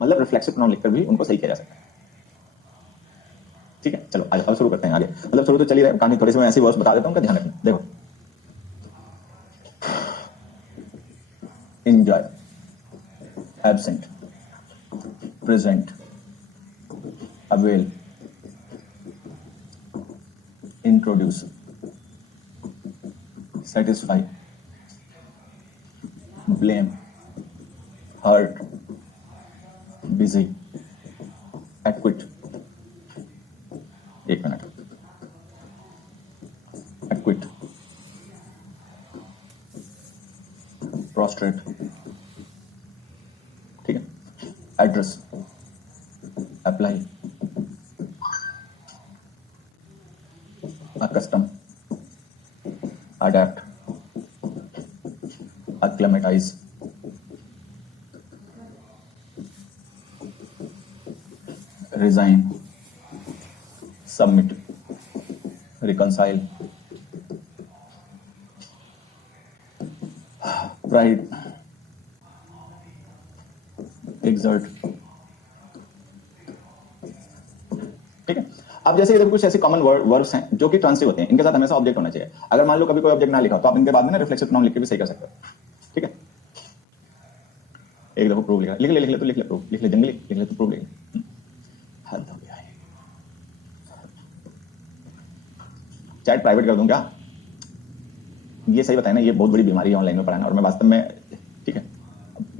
मतलब reflexive pronoun लिखकर भी उनको सही किया जा सकता है। ठीक है, चलो अब शुरू करते हैं आगे। मतलब शुरू तो चली रहा है कहानी, थोड़ी सी मैं ऐसी वर्ड्स बता देता हूँ, उनका ध्यान रखना। देखो, enjoy, absent, present, avail, introduce, satisfy, blame, hurt, busy, acquit, एक मिनट, acquit, prostrate, ठीक है, address, apply, accustom, adapt, acclimatize, resign, submit, reconcile, pride, exert। ठीक है, अब जैसे इधर कुछ ऐसे कॉमन वर्ब्स हैं जो कि ट्रांसिटिव होते हैं, इनके साथ हमेशा ऑब्जेक्ट होना चाहिए। अगर मान लो कभी कोई ऑब्जेक्ट ना लिखा तो आप इनके बाद में ना रिफ्लेक्सिव प्रोनाउन लिख के भी सही कर सकते हो। ठीक है, एक दफा प्रूव लिखा, लिख ले तो लिख ले प्रूव, लिख ले जंगली, लिख ले तो प्रूव लिख ले। हद हो गया है, चैट प्राइवेट कर दूं क्या? ये सही बताया ना, ये बहुत बड़ी बीमारी है ऑनलाइन में पढ़ाना, और मैं वास्तव में, ठीक है,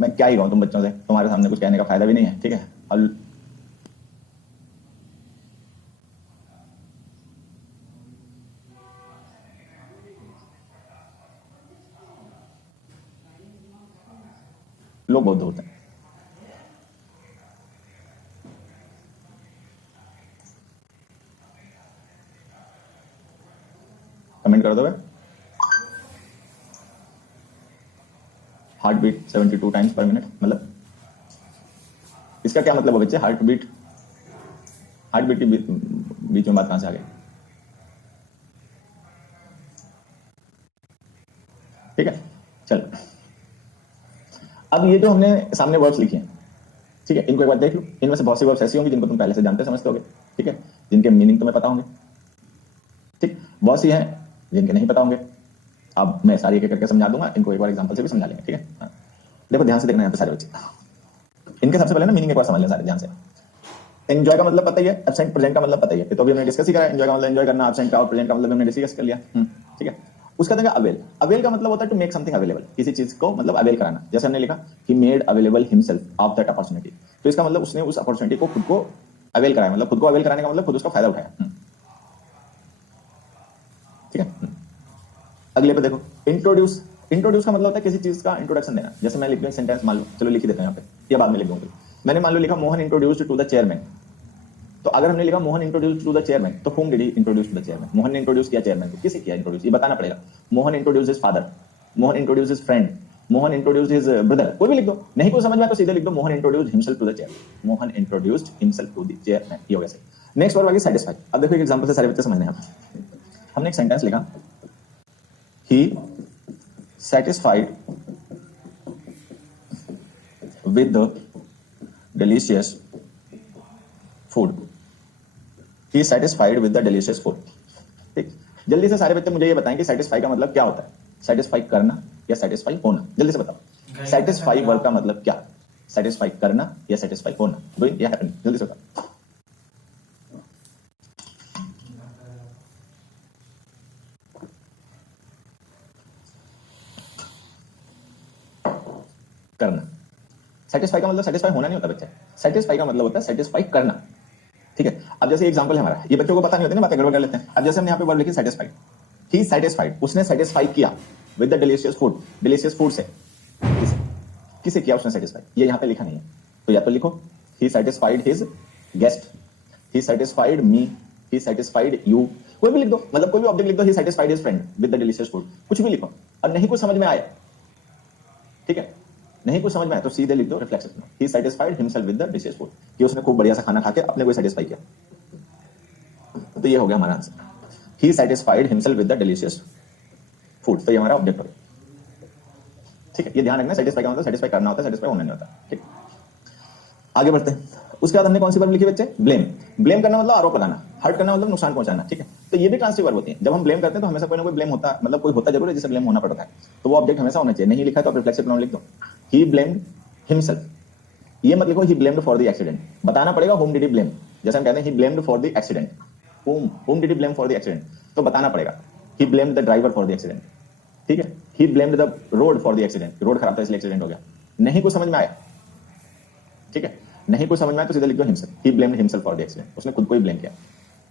मैं क्या ही कहूं तुम बच्चों से, तुम्हारे सामने कुछ कहने का फायदा भी नहीं है। ठीक है, और लोग बहुत होते हैं। कमेंट कर दो भाई। Heart beat 72 times per minute, मतलब इसका क्या मतलब है बच्चे? हार्ट बीट के बीच में बात कहां से आ गई? ठीक है, चल अब ये जो हमने सामने वर्ड्स लिखे हैं, ठीक है, इनको एक बार देख लो। इनमें से बहुत सी वर्ड्स ऐसी होंगी जिनको तुम पहले से जानते समझते होगे, ठीक है, जिनके मीनिंग तुम्हें पता होंगे। ठीक, बहुत सी हैं जिनके नहीं पता होंगे। अब मैं सारी एक करके समझा दूंगा, इनको एक बार एग्जांपल से भी समझा लेंगे। ठीक है, हाँ। देखो ध्यान से देखना यहाँ पे सारे बच्चे, इनके सबसे पहले ना मीनिंग एक बार समझ लें सारे ध्यान से। एंजॉय का मतलब पता ही है, एब्सेंट प्रेजेंट का मतलब पता ही है, तो अभी हमने डिस्कस ही करा। एंजॉय का मतलब एंजॉय करना, एब्सेंट का और प्रेजेंट का मतलब हमने डिस्कस कर लिया। ठीक है, उसका देंगे अवेल। अवेल का मतलब होता है टू मेक समथिंग अवेलेबल, किसी चीज को मतलब अवेल कराना। जैसे हमने लिखा he made available himself of that opportunity, तो इसका मतलब उसने उस अपॉर्चुनिटी को खुद को अवेल कराया, मतलब खुद को अवेल कराने का मतलब खुद उसका फायदा उठाया। ठीक है, अगले पे देखो इंट्रोड्यूस। इंट्रोड्यूस का मतलब होता है किसी चीज का इंट्रोडक्शन देना। जैसे मैं लिख दूं सेंटेंस, मान लो, चलो लिख ही देता हूं यहाँ पे, या बाद में लिख दूंगा। मैंने मान लो लिखा Mohan introduced to the chairman, तो अगर हमने लिखा Mohan introduced to the chairman, तो whom did he introduce to the chairman? Mohan ने इंट्रोड्यूस किया चेयरमैन को, किसे किया इंट्रोड्यूस, ये बताना पड़ेगा। Mohan introduce his father, Mohan introduce his friend, Mohan introduce his brother, कोई भी लिख दो। नहीं कुछ समझ में आया तो सीधे लिख दो Mohan introduced himself to the chairman, Mohan introduced himself to the chairman, ये हो गया सही। नेक्स्ट वर्ड आ गया सेटिस्फाई। अब देखो एक एग्जांपल से सारे बच्चे समझने हैं। हमने एक सेंटेंस लिखा, he satisfied with the delicious food, he satisfied with the delicious food। ठीक, जल्दी से सारे बच्चे मुझे ये बताएं कि सेटिस्फाई का मतलब क्या होता है? सेटिस्फाई करना या सेटिस्फाई होना? जल्दी से बताओ। सेटिस्फाई वर्ड का मतलब क्या? सेटिस्फाई करना या सेटिस्फाई होना? डूइंग या हैपनिंग? जल्दी से बताओ। करना। सेटिस्फाई का मतलब सेटिस्फाई होना नहीं होता बच्चे, सेटिस्फाई का मतलब होता है सेटिस्फाई करना। ठीक है, अब जैसे एग्जांपल है हमारा, ये बच्चों को पता नहीं होती ना, बातें गड़बड़ कर लेते हैं। अब जैसे हमने यहाँ पे वर्ड लिखी सेटिस्फाइड, ही सेटिस्फाइड, उसने सेटिस्फाई किया with the delicious food, delicious food से। किसे किया उसने सेटिस्फाई? ये यहाँ पे लिखा नहीं है, तो या तो लिखो he satisfied his guest, he satisfied me, he satisfied you, कोई भी लिख दो, मतलब कोई भी ऑब्जेक्ट लिख दो। He satisfied his friend with the delicious food, कुछ भी लिखो। और नहीं कुछ समझ में आया, ठीक है, नहीं कुछ समझ में आया तो सीधे लिख दो reflexive pronoun, he satisfied himself with the delicious food, कि उसने खूब बढ़िया सा खाना खा के अपने को सेटिस्फाई किया। तो ये हो गया हमारा answer, he satisfied himself with the delicious food, तो ये हमारा ऑब्जेक्ट हो गया। ठीक है, ये ध्यान रखना, सेटिस्फाई का मतलब सेटिस्फाई करना होता है, सेटिस्फाई होना नहीं होता। ठीक, आगे बढ़ते हैं। उसके बाद हमने कौन सी वर्ब लिखी बच्चे? ब्लेम। ब्लेम करना मतलब आरोप लगाना, हर्ट करना मतलब नुकसान पहुंचाना, ठीक है। तो ये भी ट्रांसिटिव वर्ब होती है। जब हम ब्लेम करते हैं तो हमेशा कोई ना कोई ब्लेम होता, मतलब कोई होता जरूर है जिसे ब्लेम होना पड़ता है, तो वो ऑब्जेक्ट हमेशा होना चाहिए। नहीं लिखा तो आप रिफ्लेक्सिव प्रोनाउन लिख दो। ही ब्लेम्ड हिमसेल्फ, ये मत लिखो ही ब्लेम्ड फॉर द एक्सीडेंट, बताना पड़ेगा होम डिड ही ब्लेम। जैसे हम कहते हैं ही blamed for the accident, home did he blame for the accident, तो बताना पड़ेगा ही blamed the driver for the accident, ठीक है। ही blamed the road for the accident, road खराब था इसलिए एक्सीडेंट हो गया। नहीं कुछ समझ में आया, ठीक है, नहीं कुछ समझ में आया तो सीधे लिख दो himself, he blamed himself for the accident, उसने खुद को ही ब्लेम किया,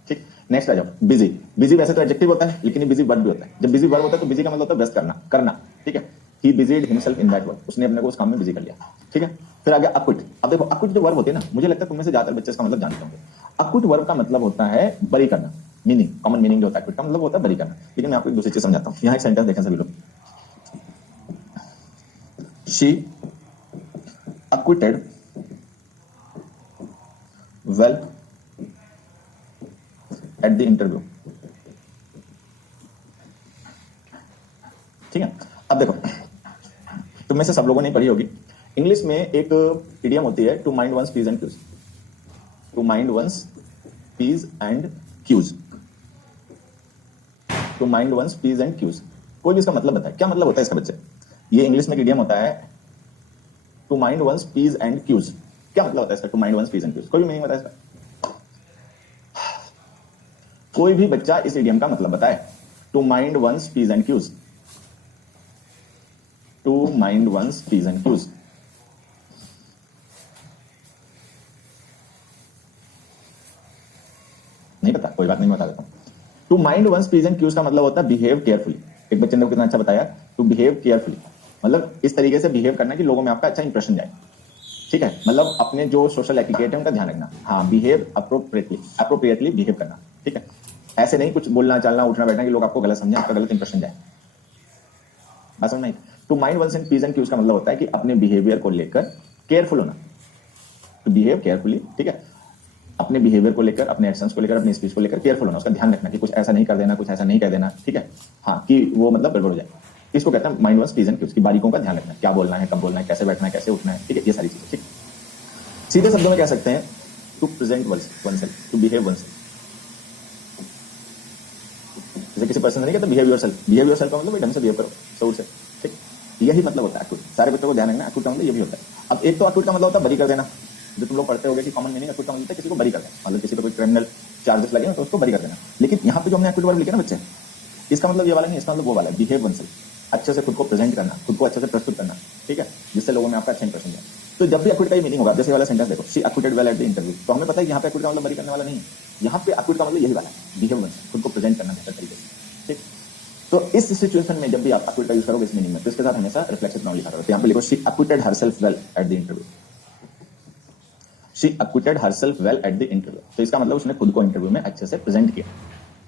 ठीक। नेक्स्ट आ जाओ, बिजी। बिजी वैसे तो एडजेक्टिव होता है, लेकिन ये बिजी वर्ब भी होता है। जब बिजी वर्ब होता है तो बिजी का मतलब होता है व्यस्त करना, करना, ठीक है। ही बिजीड हिमसेल्फ इन दैट वर्क, उसने अपने को उस काम में बिजी कर लिया, ठीक है। फिर आ गया अक्विट। अब देखो अक्विट जो वर्ब होती है ना, मुझे लगता है तुम में से ज्यादातर बच्चे इसका मतलब जानते होंगे। अक्विट वर्ब का मतलब होता है बरी करना, मीनिंग, कॉमन मीनिंग जो होता है अक्विट का मतलब होता है बरी करना। लेकिन मैं आपको एक दूसरी चीज समझाता हूँ। यहाँ एक सेंटेंस देखें सभी लोग, she acquitted well at the interview, ठीक है। अब देखो तुम में से सब लोगों ने पढ़ी होगी, इंग्लिश में एक इडियम होती है to mind one's p's and q's, to mind one's p's and q's, to mind one's p's and q's. कोई भी इसका मतलब बताए, क्या मतलब होता है इसका बच्चे? ये इंग्लिश में एक इडियम होता है to mind one's p's and q's. क्या मतलब होता है इसका to mind one's p's and q's? कोई भी मीनिंग बताए इसका? कोई भी बच्चा इस इडियम का मतलब बताए। To mind one's p's and q's, to mind one's p's and q's. नहीं पता, कोई बात नहीं, बता देता हूं। To mind one's p's and q's का मतलब होता है बिहेव केयरफुली। एक बच्चे ने कितना अच्छा बताया, टू बिहेव केयरफुली, मतलब इस तरीके से बिहेव करना कि लोगों में आपका अच्छा इंप्रेशन जाए, ठीक है। मतलब अपने जो सोशल एटिकेट है उनका ध्यान रखना, हाँ, बिहेव अप्रोप्रिएटली, अप्रोप्रिएटली बिहेव करना, ठीक है। ऐसे नहीं कुछ बोलना चलना उठना बैठना कि लोग आपको गलत समझे, आपका गलत इंप्रेशन जाए, बात समझ नहीं। To mind one's and p's and q's का मतलब होता है कि अपने बिहेवियर को लेकर केयरफुल होना, टू बिहेव केयरफुली, ठीक है। अपने बिहेवियर को लेकर, अपने एक्शंस को लेकर, अपनी स्पीच को लेकर केयरफुल होना, उसका ध्यान रखना कि कुछ ऐसा नहीं कर देना, कुछ ऐसा नहीं कह देना, ठीक है, हाँ, कि वो मतलब गड़बड़ हो जाए। इसको कहते हैं mind one's p's and q's, की बारीकों का ध्यान रखना, क्या बोलना है, कब बोलना है, कैसे बैठना है, कैसे उठना है, ठीक है, ये सारी चीजें, ठीक। सीधे शब्दों में कह सकते हैं to present oneself, to behave oneself. जैसे किसी पर्सन नहीं कहते बिहेव योरसेल्फ, बिहेव योरसेल्फ का मतलब ढंग से बिहेव करो, शऊर से, ठीक। यही मतलब होता है अक्विट। सारे बच्चों को ध्यान रखना, अक्विट का मतलब ये भी होता है। अब एक तो अक्विट का मतलब होता है बरी कर देना, जो तुम लोग पढ़ते होगे कि कॉमन मीनिंग अक्विट का मतलब है किसी को बरी कर देना, मतलब किसी पे कोई क्रिमिनल चार्जेस लगे तो उसको बरी कर देना। लेकिन यहाँ पे जो हमने अक्विट वर्ब लिखा ना बच्चे, इसका मतलब ये वाला नहीं, इसका मतलब वो वाला है, बिहेव वनसेल्फ, अच्छे से खुद को प्रेजेंट करना, खुद को अच्छे से प्रस्तुत करना, ठीक है, जिससे लोगों में आपका अच्छा इंप्रेशन जाए। तो जब भी अक्विट का मीनिंग होगा, जैसे वाला सेंटेंस देखो, she acquitted well at the interview, तो हमें पता है कि यहाँ पे अक्विट का मतलब बरी करने वाला नहीं है, यहाँ पे अक्विट का मतलब यही वाला है, बिहेव वनसेल्फ, खुद को प्रेजेंट करना बेहतर तरीके से, ठीक। तो इस सिचुएशन में जब भी आप अक्विट का यूज करोगे इस मीनिंग में, तो इसके साथ हमेशा रिफ्लेक्सिव प्रोनाउन लिखा करो। तो यहाँ पे लिखो she acquitted herself well at the interview, she acquitted herself well at the interview. तो इसका मतलब उसने खुद को इंटरव्यू में अच्छे से प्रेजेंट किया,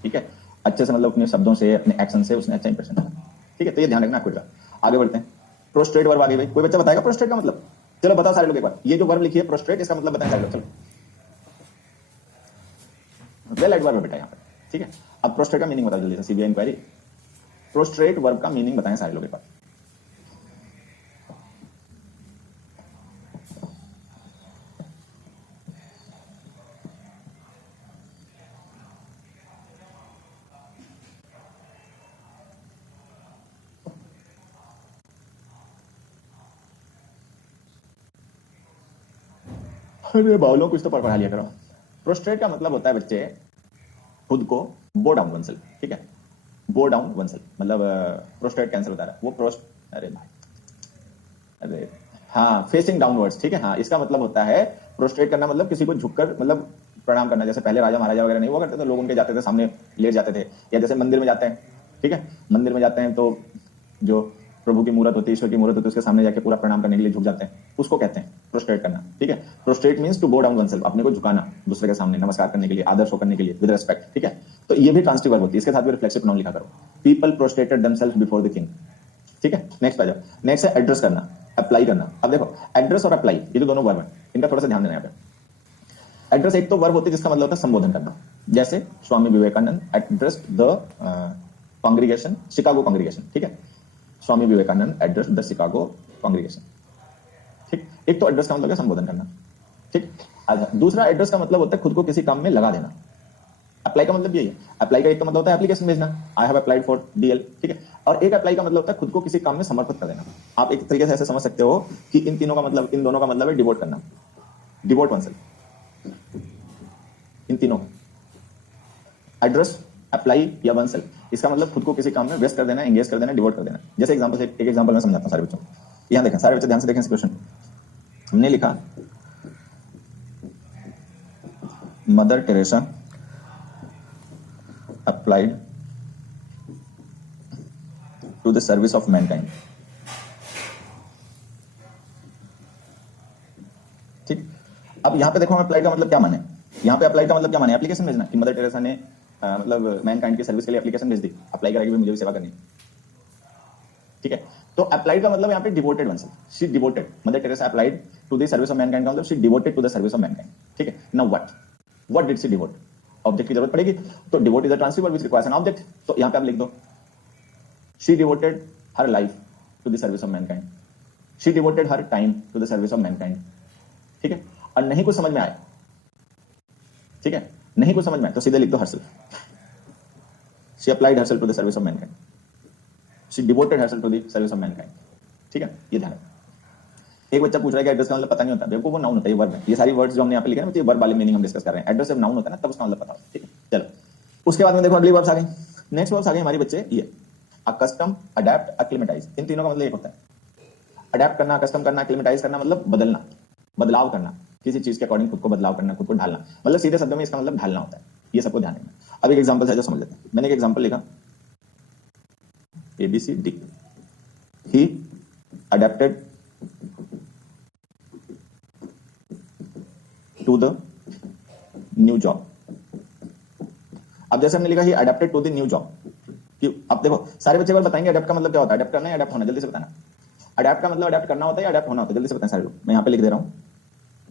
ठीक है, अच्छे से, मतलब अपने शब्दों से, अपने एक्शन से उसने अच्छा इंप्रेशन दिया, ठीक है। तो ये ध्यान रखना अक्विट का। आगे बढ़ते हैं, प्रोस्ट्रेट वर्ब आ गई भाई, कोई बच्चा बताएगा प्रोस्ट्रेट का मतलब? चलो बताओ सारे लोग एक बार, ये जो वर्ब लिखी है प्रोस्ट्रेट, इसका मतलब बताएं सारे लोग, चलो। वेल एट वर्ब है बेटा यहाँ पे, ठीक है। अब प्रोस्ट्रेट का मीनिंग बताओ जल्दी से, सीबीआई इंक्वायरी। प्रोस्ट्रेट वर्ब का मीनिंग बताएं सारे लोग एक बार। अरे बाउलों कुछ तो पढ़ा लिया करो। प्रोस्ट्रेट का मतलब होता है बच्चे खुद को बो डाउन वनसेल्फ, ठीक है, बो डाउन वनसेल्फ, मतलब प्रोस्ट्रेट कैंसर बता रहा है वो अरे भाई, अरे हाँ, फेसिंग डाउनवर्ड्स, ठीक है, हाँ, इसका मतलब होता है प्रोस्ट्रेट करना, मतलब किसी को झुककर मतलब प्रणाम करना। जैसे पहले राजा महाराजा वगैरह नहीं हुआ करते तो लोग उनके जाते थे सामने लेट जाते थे, या जैसे मंदिर में जाते हैं, ठीक है, मंदिर में जाते हैं तो जो प्रभु की मूर्त होती है, ईश्वर की मूर्त होती है, उसके सामने जाके पूरा प्रणाम करने के लिए झुक जाते हैं, उसको कहते हैं प्रोस्ट्रेट करना, ठीक है। Prostrate means to bow down oneself, अपने को झुकाना दूसरे के सामने, नमस्कार करने के लिए, आदर शो करने के लिए, विद रिस्पेक्ट, ठीक है। तो ये भी ट्रांसिटिव वर्ब होती है, इसके साथ भी रिफ्लेक्सिव प्रोनाउन लिखा करो, people prostrated themselves before the king, ठीक है। नेक्स्ट आ जाओ, नेक्स्ट है एड्रेस करना, अप्लाई करना। अब देखो एड्रेस और अप्लाई ये तो दोनों वर्ब है, इनका थोड़ा सा ध्यान देना यहाँ पे। एड्रेस एक तो वर्ब होती है जिसका मतलब होता है संबोधन करना, जैसे Swami Vivekananda addressed the congregation, Chicago congregation, ठीक है, Swami Vivekananda addressed the Chicago congregation, ठीक। एक तो एड्रेस का मतलब है संबोधन करना, ठीक। अच्छा, दूसरा एड्रेस का मतलब होता है खुद को किसी काम में लगा देना। अप्लाई का मतलब यही है। अप्लाई का एक का मतलब होता है एप्लीकेशन भेजना, I have applied for DL, ठीक है। और एक अप्लाई का मतलब होता है खुद को किसी काम में समर्पित कर देना। आप एक तरीके से ऐसे समझ सकते हो कि इन तीनों का मतलब, इन दोनों का मतलब है डिवोट करना, डिवोट वनसेल्फ। इन तीनों एड्रेस, अप्लाई या वनसेल्फ, इसका मतलब खुद को किसी काम में व्यस्त कर देना, एंगेज कर देना, डिवोट कर देना। जैसे एग्जांपल से एक एग्जांपल मैं समझाता हूं सारे बच्चों को। यहां देखें, सारे बच्चे ध्यान से देखें इस क्वेश्चन। हमने लिखा Mother Teresa applied to the service of mankind, ठीक। अब यहां पे देखो हम अप्लाई का मतलब क्या माने, यहां पे अप्लाई का मतलब क्या माने, एप्लीकेशन भेजना, कि मदर टेरेसा ने मतलब मैनकाइंड की सर्विस के लिए एप्लीकेशन भेज दी, अप्लाई करेगी भी, मुझे भी सेवा करनी, ठीक है। तो अप्लाइड का मतलब यहां पे devoted oneself, she devoted, Mother Teresa applied to the service of mankind का मतलब she devoted to the service of mankind, ठीक है। Now what did she devote, object की जरूरत पड़ेगी, तो devote is a transitive verb which requires an object, तो यहां पे आप लिख दो she devoted her life to the service of mankind, she devoted her time to the service of mankind, ठीक है। और नहीं कुछ समझ में आए, ठीक है, नहीं कुछ समझ में आए तो सीधे लिख दो herself, she applied herself to the service of mankind, she devoted herself to the service of mankind, ठीक है। ये ध्यान रखना। एक बच्चा पूछ रहा है कि एड्रेस का मतलब पता नहीं होता, देखो वो नाउन होता है, ये वर्ब है। ये सारी वर्ड्स जो हमने यहाँ पे लिखे हैं, ये वर्ब वाले मीनिंग हम डिस्कस कर रहे हैं। एड्रेस जब नाउन होता है ना, तब उसका मतलब पता होता है, ठीक है। चलो, उसके बाद में देखो अगली वर्ब्स आ गई। नेक्स्ट वर्ब्स आ गई हमारी बच्चे, ये अकस्टम, अडैप्ट, एक्लिमेटाइज। इन तीनों का मतलब एक होता है अडैप्ट करना, अकस्टम करना, एक्लिमेटाइज करना मतलब बदलना, बदलाव करना, किसी चीज के अकॉर्डिंग खुद को बदलाव करना, खुद को ढालना, मतलब सीधे शब्दों में इसका मतलब ढालना होता है। ये सबको ध्यान रखना। अब एक एग्जांपल है जो समझ लेते हैं। मैंने एक एग्जांपल लिखा ABCD, he adapted to the new job. अब जैसे हमने लिखा he adapted to the new job, कि अब देखो सारे बच्चे बार बताएंगे अडैप्ट का मतलब क्या होता है, अडैप्ट करना है, अडैप्ट होना, जल्दी से बताना। अडैप्ट का मतलब अडैप्ट करना होता है या अडैप्ट होना होता है, जल्दी से बताएं सारे लोग। मैं यहां पे लिख दे रहा हूं,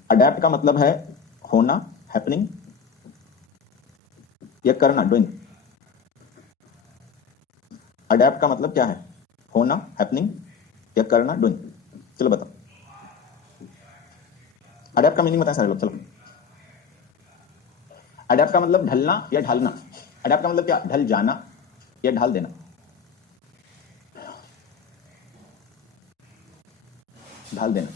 अडैप्ट का मतलब है होना, हैपनिंग या करना, डूइंग। अडैप्ट का मतलब क्या है, होना, हैपनिंग या करना, डूइंग। चलो बताओ, अडैप्ट का मीनिंग बताएं सारे लोग। चलो, अडैप्ट का मतलब ढलना या ढालना। अडैप्ट का मतलब क्या, ढल जाना या ढाल देना। ढाल देना,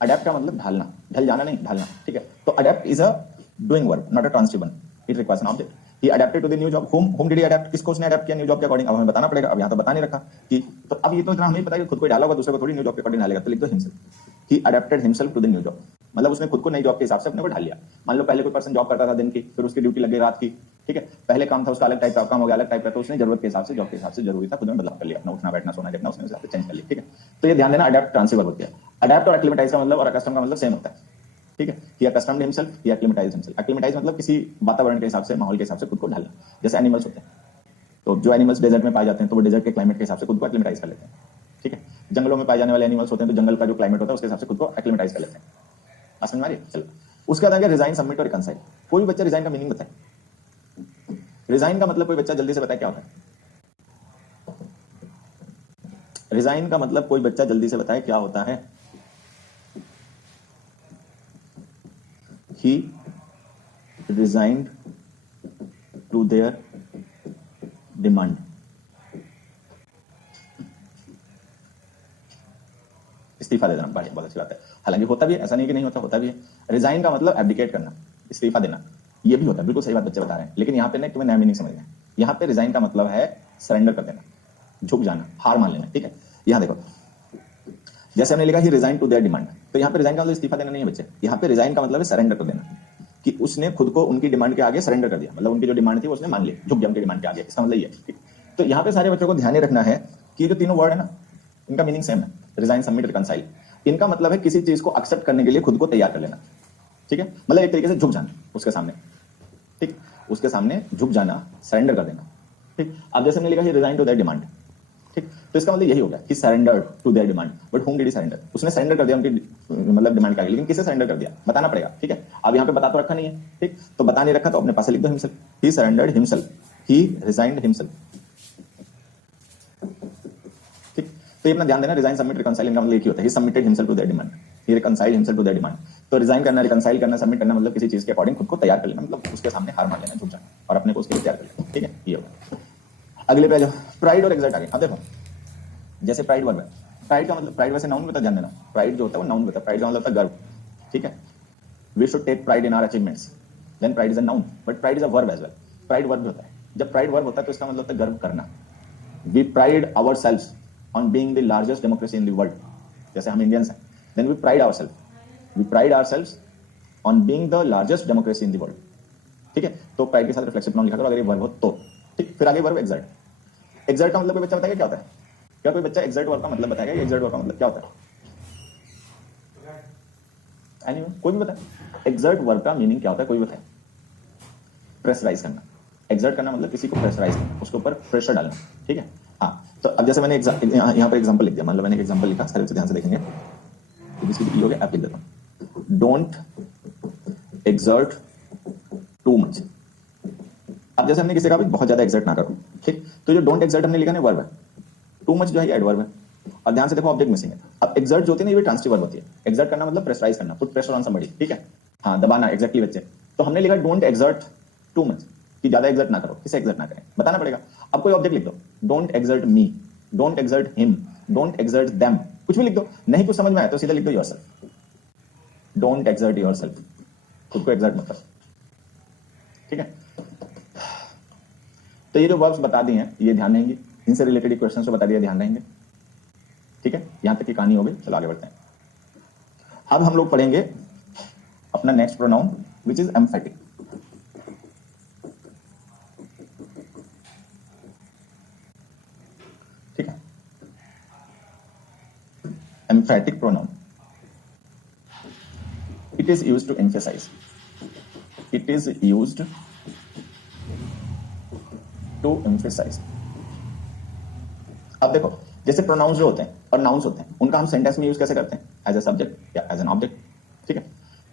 अडैप्ट का मतलब ढालना, ढल जाना नहीं, ढालना, ठीक है। तो adapt is a doing verb, not a transitive one, it requires an object. He adapted to the new job, whom did he adapt, किसको उसने अडैप्ट किया न्यू जॉब के अकॉर्डिंग। अब हमें बताना पड़ेगा, अब यहां तो बता नहीं रखा कि, तो अब ये तो इतना हमें पता है कि खुद को डाला होगा, दूसरे को थोड़ी न्यू जॉब के अकॉर्डिंग डालेगा, तो लिख दो himself, he adapted himself to the new job, मतलब उसने खुद को नई जॉब के हिसाब से अपने को ढाल लिया। मान लो पहले कोई पर्सन जॉब करता था दिन की, फिर उसकी ड्यूटी लग गई रात की, ठीक है। पहले काम था उसका अलग टाइप का, काम हो गया अलग टाइप का, तो उसने जरूरत के हिसाब से, जॉब के हिसाब से, जरूरी था खुद में बदलाव कर लिया, अपना उठना बैठना सोना जगना उसने उस हिसाब से चेंज कर लिया, ठीक है। तो ये ध्यान देना, अडैप्ट ट्रांसिटिव वर्ब होती है। अडैप्ट और एक्लिमेटाइज का मतलब और अकस्टम का मतलब सेम होता है, ठीक है। ही अकस्टम्ड हिमसेल्फ, ही एक्लिमेटाइज्ड हिमसेल्फ। एक्लिमेटाइज मतलब किसी वातावरण के हिसाब से, माहौल के हिसाब से खुद को ढालना। जैसे एनिमल्स होते हैं, तो जो एनिमल्स डेजर्ट में पाए जाते हैं, तो वो डेजर्ट के क्लाइमेट के हिसाब से खुद को एक्लिमेटाइज कर लेते हैं, ठीक है। जंगलों में पाए जाने वाले एनिमल्स होते हैं, तो जंगल का जो क्लाइमेट होता है उसके हिसाब से खुद को एक्लिमेटाइज कर लेते हैं। समझ में आ रही है? चलो, उसके बाद आ गया रिजाइन, सबमिट और रिकंसाइल। कोई भी बच्चा रिजाइन का मीनिंग बताए। रिजाइन का मतलब कोई बच्चा जल्दी से बताए क्या होता है। रिजाइन का मतलब कोई बच्चा जल्दी से बताए क्या होता है। ही रिजाइंड टू देयर डिमांड। इस्तीफा दे देना, बढ़िया, बहुत अच्छी बात है। हालांकि होता भी है, ऐसा नहीं कि नहीं होता, होता भी है। रिजाइन का मतलब एब्डिकेट करना, इस्तीफा देना, ये भी होता है, बिल्कुल सही बात बच्चे बता रहे हैं। लेकिन यहाँ पे ना तुम्हें नया मीनिंग समझना है। यहाँ पे रिजाइन का मतलब है सरेंडर कर देना, झुक जाना, हार मान लेना, ठीक है। यहाँ देखो, जैसे हमने लिखा ही रिजाइन टू देयर डिमांड, तो यहाँ पे रिजाइन का मतलब इस्तीफा देना नहीं है बच्चे। यहाँ पे रिजाइन का मतलब है सरेंडर कर देना, कि उसने खुद को उनकी डिमांड के आगे सरेंडर कर दिया, मतलब उनकी जो डिमांड थी वो उसने मान ली, झुक गया उनकी डिमांड के आगे, इसका मतलब ये है, ठीक। तो यहाँ पे सारे बच्चों को ध्यान रखना है कि जो तीनों वर्ड है ना, इनका मीनिंग सेम है, रिजाइन, सबमिट, रिकंसाइल। इनका मतलब है किसी चीज को एक्सेप्ट करने के लिए खुद को तैयार कर लेना, ठीक है। मतलब एक तरीके से झुक जाना उसके सामने, ठीक, उसके सामने झुक जाना, सरेंडर कर देना, ठीक। अब जैसे हमने लिखा है रिजाइन टू देयर डिमांड, ठीक, तो इसका मतलब यही हो गया कि surrendered to their demand. But whom did he surrender, उसने सरेंडर कर दिया उनकी मतलब डिमांड के आगे, लेकिन किसे सरेंडर कर दिया बताना पड़ेगा, ठीक है। अब यहाँ पे बता तो रखा नहीं है, ठीक, तो बता नहीं रखा तो अपने पास लिख दो himself, he surrendered himself, he resigned himself, ठीक। तो ये अपना ध्यान देना, रिजाइन, सबमिट, रिकंसाइल, इनका मतलब एक ही होता है, he submitted himself to their demand, he reconciled himself to their demand. तो रिजाइन करना, रिकंसाइल करना, सबमिट करना मतलब किसी चीज के अकॉर्डिंग खुद को तैयार कर लेना, मतलब उसके सामने हार मान लेना, झुक जाना और अपने को उसके लिए तैयार कर लेना। ठीक है, ये होगा। अगले पे आ जाओ, प्राइड और एग्जर्ट आगे। अब देखो जैसे प्राइड वर्ब है, प्राइड का मतलब, प्राइड वैसे नाउन बता, ध्यान देना, प्राइड जो होता है वो नाउन होता है, प्राइड का मतलब होता है गर्व। ठीक है, we should take pride in our achievements, then pride is a noun, but pride is a verb as well. Pride verb होता है, जब प्राइड वर्ब होता है तो इसका मतलब होता है गर्व करना। We pride our self on being the largest democracy in the world, जैसे हम इंडियंस हैं, then we pride our self, we pride our self on being the largest democracy in the world. ठीक है, तो प्राइड के साथ reflexive pronoun लिखा करो अगर ये वर्ब हो तो। ठीक, फिर आगे वर्ब एग्जर्ट। एग्जर्ट का मतलब कोई बच्चा बताएगा क्या होता है? क्या कोई बच्चा एग्जर्ट वर्ब का मतलब बताएगा? एग्जर्ट वर्ब का मतलब क्या होता है? कोई भी बताए एग्जर्ट वर्ब का मीनिंग क्या होता है? कोई बताए। प्रेशराइज करना। एग्जर्ट करना मतलब किसी को प्रेशराइज करना, उसके ऊपर प्रेशर डालना। ठीक है, हाँ। तो अब जैसे मैंने यहाँ पर एग्जाम्पल लिख दिया, मान लो मैंने एक एग्जाम्पल लिखा, सारे बच्चे ध्यान से देखेंगे, हो गया, आप लिख देता हूँ, डोंट एग्जर्ट टू मच। अब जैसे हमने किसी का भी बहुत ज्यादा एग्जर्ट ना करो, ठीक, तो जो डोंट एग्जर्ट हमने लिखा ना वर्ब है, टू मच जो है एडवर्ब है, और ध्यान से देखो ऑब्जेक्ट मिसिंग है। अब एग्जर्ट जो होती है ना, ये ट्रांसिटिव वर्ब होती है। एग्जर्ट करना मतलब प्रेशराइज करना, पुट प्रेशर ऑन समबडी। ठीक है, हाँ, दबाना, एग्जैक्टली बच्चे। तो हमने लिखा डोंट एग्जर्ट टू मच, कि ज्यादा एग्जर्ट ना करो, किसे एग्जर्ट ना करें, बताना पड़ेगा। अब कोई ऑब्जेक्ट लिख दो, don't exert me, don't exert him, don't exert them, कुछ भी लिख दो। नहीं कुछ समझ में आया तो सीधा लिख दो योरसेल्फ, डोंट एग्जर्ट योरसेल्फ, खुद को एग्जर्ट मत करो। ठीक है, तो ये जो वर्ब्स बता दी हैं ये ध्यान रहेंगे, इनसे रिलेटेड क्वेश्चन जो बता दिया ध्यान रहेंगे। ठीक है, यहां तक की कहानी हो गई, चलो आगे बढ़ते हैं। अब हम लोग पढ़ेंगे अपना next pronoun which is emphatic. ठीक है, emphatic pronoun, it is used to emphasize, it is used to emphasize. अब देखो जैसे प्रोनाउंस जो होते हैं और नाउन्स होते हैं, उनका हम सेंटेंस में यूज कैसे करते हैं? एज ए सब्जेक्ट या एज एन ऑब्जेक्ट। ठीक है,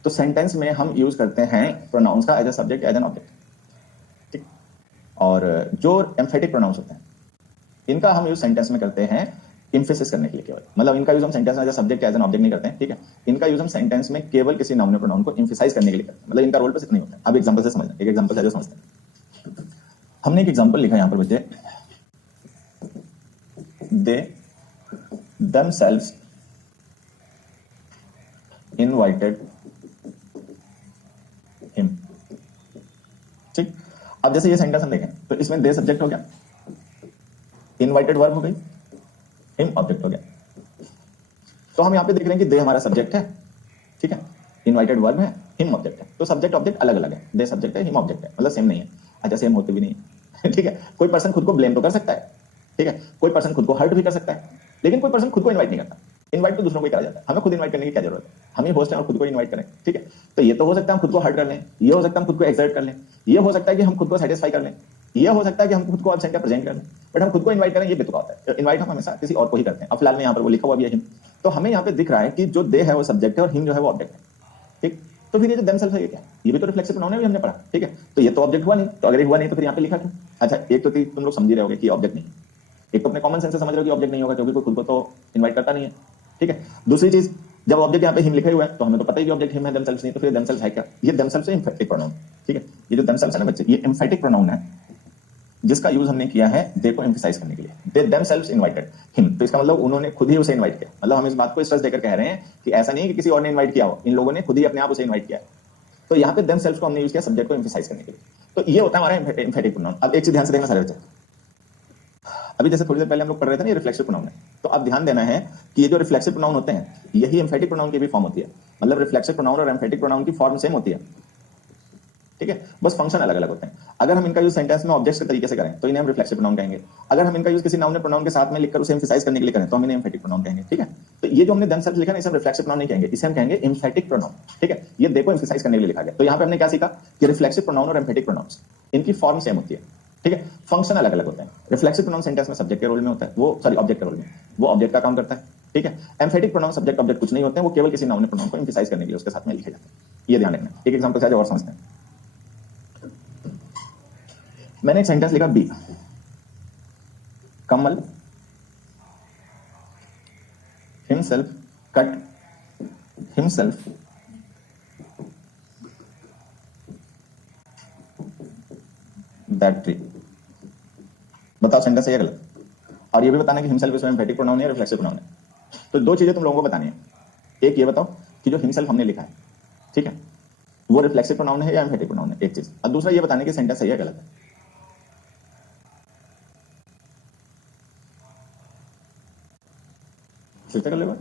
तो सेंटेंस में हम यूज करते हैं प्रोनाउंस का as a subject, as an object. ठीक, और जो एम्फेटिक प्रोनाउंस होते हैं इनका हम यूज सेंटेंस में करते हैं इम्फेसिस करने के लिए केवल, मतलब इनका यूज हम सेंटेंस में as a subject, as an object नहीं करते हैं। ठीक है, इनका यूज हम सेंटेंस में केवल किसी नाउन या प्रोनाउन को एम्फेसाइज करने के लिए करते हैं, मतलब इनका रोल बस इतना ही होता है। अब एग्जांपल से समझना, एक एग्जांपल से जो समझते हैं, हमने एक एग्जांपल लिखा यहां पर बच्चे, they themselves invited him। ठीक, अब जैसे ये सेंटेंस हम देखें तो इसमें दे सब्जेक्ट हो गया, इनवाइटेड वर्ब हो गई, हिम ऑब्जेक्ट हो गया। तो हम यहां पे देख रहे हैं कि दे हमारा सब्जेक्ट है, ठीक है, इनवाइटेड वर्ब है, हिम ऑब्जेक्ट है। तो सब्जेक्ट ऑब्जेक्ट अलग अलग है, दे सब्जेक्ट है, हिम ऑब्जेक्ट है, मतलब सेम नहीं है। अच्छा, सेम होते भी नहीं है। ठीक है, कोई पर्सन खुद को ब्लेम तो कर सकता है, ठीक है, कोई पर्सन खुद को हर्ट भी कर सकता है, लेकिन कोई पर्सन खुद को इनवाइट नहीं करता। इनवाइट तो दूसरों को ही करा जाता है, हमें खुद इनवाइट करने की क्या जरूरत है? हम ही होस्ट हैं और खुद को इनवाइट करें। ठीक है, तो ये तो हो सकता है हम खुद को हर्ट कर लें, ये हो सकता है हम खुद को एक्साइट कर लें, ये हो सकता है कि हम खुद को सेटिस्फाई कर लें, ये हो सकता है कि हम खुद को एब्सेंट या प्रेजेंट कर लें, बट हम खुद को इनवाइट करें ये बेतुका होता है। इनवाइट हम हमेशा किसी और को ही करते हैं। अब फिलहाल में यहाँ पर वो लिखा हुआ भी है हिम, तो हमें यहाँ पे दिख रहा है कि जो दे है वो सब्जेक्ट है और हिम जो है वो ऑब्जेक्ट है। ठीक, तो फिर ये जो देमसेल्फ है ये क्या है? ये भी तो रिफ्लेक्सिव प्रोनाउन है, भी हमने पढ़ा। ठीक है, तो ये तो ऑब्जेक्ट हुआ नहीं, तो अगर ये हुआ नहीं तो फिर यहाँ पे लिखा क्यों? अच्छा, एक तो तुम लोग समझ ही रहे होगे कि ऑब्जेक्ट नहीं, एक तो अपने कॉमन सेंस से समझ रहे हो कि ऑब्जेक्ट नहीं होगा क्योंकि कोई खुद को तो इनवाइट करता नहीं है। ठीक है, दूसरी चीज, जब ऑब्जेक्ट यहाँ पे हिम लिखे हुआ है तो हमें तो पता ही कि ऑब्जेक्ट हिम है, देमसेल्फ नहीं, तो फिर देमसेल्फ है क्या? ये देमसेल्फ है एम्फेटिक प्रोनाउन। ठीक है, ये जो देमसेल्फ है ना बच्चे, ये एम्फेटिक प्रोनाउन है जिसका यूज हमने किया है दे को एम्फसाइज करने के लिए। दे देमसेल्व्स इनवाइटेड हिम, तो इसका मतलब उन्होंने खुद ही उसे इनवाइट किया। मतलब हम इस बात को स्ट्रेस देकर कह रहे हैं कि ऐसा नहीं कि किसी और ने इनवाइट किया हो, इन लोगों ने खुद ही अपने आप उसे इनवाइट किया। तो यहाँ पे देमसेल्व्स को हमने यूज किया सब्जेक्ट को एम्फसाइज करने के लिए। तो ये होता है हमारा एम्फेटिक प्रोनाउन। अब एक चीज ध्यान से देखना सारे बच्चे, अभी जैसे थोड़ी देर पहले हम लोग पढ़ रहे थे ना ये रिफ्लेक्सिव प्रोनाउन है, तो अब ध्यान देना है कि ये जो रिफ्लेक्सिव प्रोनाउन होते हैं यही एम्फेटिक प्रोनाउन की भी फॉर्म होती है। मतलब रिफ्लेक्सिव प्रोनाउन और एम्फेटिक प्रोनाउन की फॉर्म सेम होती है। ठीक है, बस फंक्शन अलग अलग होते हैं। अगर हम इनका यूज सेंटेंस में ऑब्जेक्ट्स के तरीके से करें तो इन्हें हम रिफ्लेक्सिव प्रोनाउन कहेंगे। अगर हम इनका यूज किसी नाउन या प्रोनाउन के साथ में लिखकर उसे एम्फसाइज करने के लिए करें तो हम इन्हें एम्फेटिक प्रोनाउन कहेंगे। ठीक है, तो ये जो हमने देमसेल्व्स लिखा ना इसे हम रिफ्लेक्सिव प्रोनाउन नहीं कहेंगे, इसे हम कहेंगे एम्फेटिक प्रोनाउन। ठीक है, ये देखो एम्फसाइज करने के लिए लिखा गया। तो यहाँ पे हमने क्या सीखा कि रिफ्लेक्सिव प्रोनाउन और एम्फेटिक प्रोनाउंस इनकी फॉर्म सेम होती है। ठीक है, फंक्शन अलग अलग होते हैं। रिफ्लेक्सिव प्रोनाउन सेंटेंस में सब्जेक्ट के रोल में होता है, वो सॉरी ऑब्जेक्ट के रोल में, वो ऑब्जेक्ट का काम करता है। ठीक है, एम्फेटिक प्रोनाउन सब्जेक्ट ऑब्जेक्ट कुछ नहीं होते हैं, वो केवल किसी नाउन या प्रोनाउन को एम्फसाइज करने के लिए उसके साथ में लिखे जाते हैं। ये ध्यान रखना। एक एग्जांपल से आज और समझते हैं। मैंने एक सेंटेंस लिखा, B Kamal himself cut himself that tree. बताओ सेंटेंस सही है गलत? और ये भी बताना कि हिमसेल्फ इसमें एम्फेटिक प्रोनाउन है या रिफ्लेक्सिव प्रोनाउन है। तो दो चीजें तुम लोगों को बतानी है, एक ये बताओ कि जो हिमसेल्फ हमने लिखा है, ठीक है, वो रिफ्लेक्सिव प्रोनाउन है या एम्फेटिक प्रोनाउन है, एक चीज। और दूसरा ये बताने कि सेंटेंस सही है गलत है। फिर से कर लो।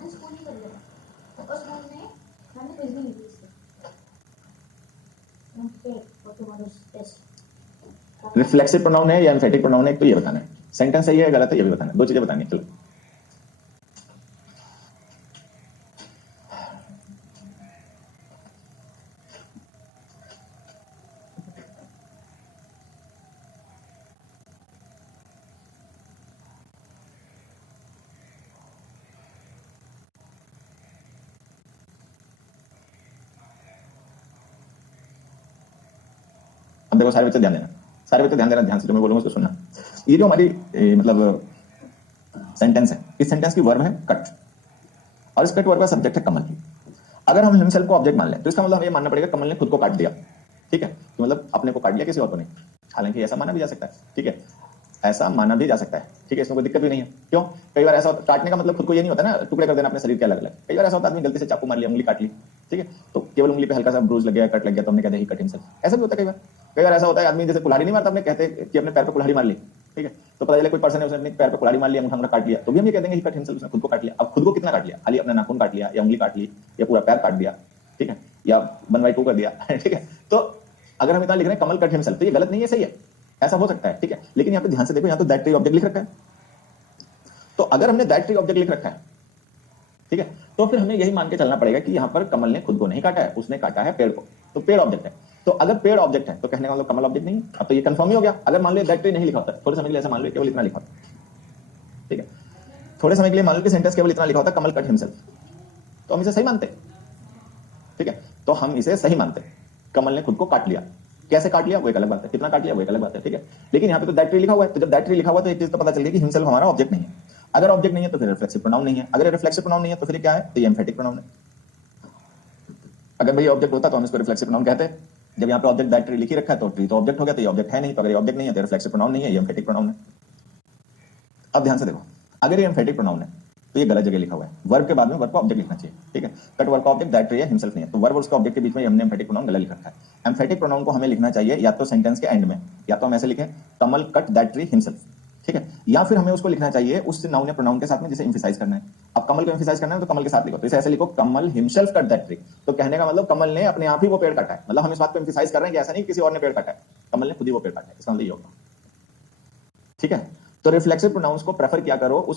रिफ्लेक्सिव प्रोनाउन है या एम्फेटिक प्रोनाउन है, तो ये बताना है। सेंटेंस सही है गलत है ये भी बताना है। दो चीजें बतानी है। चलो अब देखो सारे बच्चे ध्यान देना, सारे बच्चे ध्यान देना, ध्यान से जो मैं बोलूंगा उसको सुनना। ये जो हमारी मतलब सेंटेंस है, इस सेंटेंस की वर्ब है कट, और इस कट वर्ब का सब्जेक्ट है कमल। अगर हम हिमसेल्फ को ऑब्जेक्ट मान लें तो इसका मतलब हमें ये मानना पड़ेगा कमल ने खुद को काट दिया, ठीक है, तो मतलब अपने को काट लिया, किसी और को नहीं। हालांकि ऐसा माना भी जा सकता है, ठीक है, ऐसा माना भी जा सकता है, ठीक है, इसमें कोई दिक्कत भी नहीं है। क्यों? कई बार ऐसा काटने का मतलब खुद को ये नहीं होता ना, टुकड़े कर देना अपने शरीर के अलग अलग। कई बार ऐसा होता है आदमी गलती से चाकू मार लिया, उंगली काट ली, ठीक है, तो केवल उंगली पे हल्का सा ब्रूज लग गया, कट लग गया, तो हमने कह दिया कट हिमसेल्फ। ऐसा भी होता है कई बार। कई बार ऐसा होता है आदमी जैसे कुल्हाड़ी नहीं मारता, अपने कहते कि अपने पैर पे कुल्हाड़ी मार ली, ठीक है, तो पता चला कोई पर्सन है उसने अपने पैर पे कुल्हाड़ी मार लिया, अंगूठा काट लिया, तो भी हम ये कहते हैं कि कट हिमसेल्फ, उसने खुद को काट लिया। अब खुद को कितना काट लिया? खाली अपना नाखून काट लिया, या उंगली काट ली, या पूरा पैर काट दिया, ठीक है, या 1/2 कर दिया, ठीक है। तो अगर हम इतना लिख रहे हैं कमल कट हिमसेल्फ, तो ये गलत नहीं है, सही है, ऐसा हो सकता है, ठीक है। लेकिन यहाँ पे ध्यान से देखो, यहाँ तो दैट ट्री ऑब्जेक्ट लिख रखा है। तो अगर हमने दैट ट्री ऑब्जेक्ट लिख रखा है, ठीक है, तो फिर हमें यही मान के चलना पड़ेगा कि यहाँ पर कमल ने खुद को नहीं काटा है, उसने काटा है पेड़ को, तो पेड़ ऑब्जेक्ट है। तो अगर पेड़ ऑब्जेक्ट है तो कहने का मतलब कमल ऑब्जेक्ट नहीं। अब तो ये कंफर्म ही हो गया। अगर मान लो दैट ट्री नहीं लिखा होता, थोड़े समय के लिए ऐसा मान लो केवल इतना लिखा होता, ठीक है, थोड़े समय के लिए मान लो कि सेंटेंस केवल इतना लिखा होता कमल कट हिमसेल्फ, तो हम इसे सही मानते, ठीक है, तो हम इसे सही मानते। कमल ने खुद को काट लिया, कैसे काट लिया वो एक अलग बात है, कितना काट लिया वो एक अलग बात है, ठीक है। लेकिन यहाँ पे तो दैट ट्री लिखा हुआ है, तो जब दैट ट्री लिखा हुआ तो एक चीज तो पता चल गई कि हिमसेल्फ हमारा ऑब्जेक्ट नहीं है। अगर ऑब्जेक्ट नहीं है तो फिर रिफ्लेक्सिव प्रोनाउन नहीं है। अगर रिफ्लेक्सिव प्रोनाउन नहीं है तो फिर क्या है? तो ये एम्फेटिक प्रोनाउन है। अगर भाई ऑब्जेक्ट होता तो हम इसको रिफ्लेक्सिव प्रोनाउन कहते हैं। जब यहाँ पे ऑब्जेक्ट दैट ट्री लिखी रखा है तो ट्री तो ऑब्जेक्ट हो गया, तो ये ऑब्जेक्ट है नहीं। तो अगर ये ऑब्जेक्ट नहीं है तो रिफ्लेक्सिव प्रोनाउन नहीं है, ये एम्फेटिक प्रोनाउन है। अब ध्यान से देखो, अगर ये एम्फेटिक प्रोनाउन है तो ये गलत जगह लिखा हुआ है। वर्ब के बाद में वर्ब का ऑब्जेक्ट लिखना चाहिए, ठीक है। कट वर्ब का ऑब्जेक्ट दैट ट्री है, हिमसेल्फ नहीं है, तो वर्ब और उसका ऑब्जेक्ट के बीच में हमने एम्फेटिक प्रोनाउन गलत लिख रखा है। एम्फेटिक प्रोनाउन को हमें लिखना चाहिए या तो सेंटेंस के एंड में, या तो हम ऐसे लिखें कमल कट दैट ट्री हिमसेल्फ, ठीक है, या फिर हमें उसको लिखना चाहिए उस नाउन या प्रोनाउन के साथ में जिसे एम्फसाइज करना है। अब कमल को एम्फसाइज करना है तो कमल के साथ लिखो, तो इसे ऐसे लिखो कमल हिमसेल्फ कट दैट ट्री। तो कहने का मतलब कमल ने अपने आप ही वो पेड़ काटा है, मतलब हम इस बात को एम्फसाइज कर रहे हैं कि ऐसा नहीं किसी और ने पेड़ काटा है, कमल ने खुद ही वो पेड़ काटा है, इसका मतलब ये होगा, ठीक है। तो रिफ्लेक्सिव प्रोनाउंस को प्रेफर किया करो उस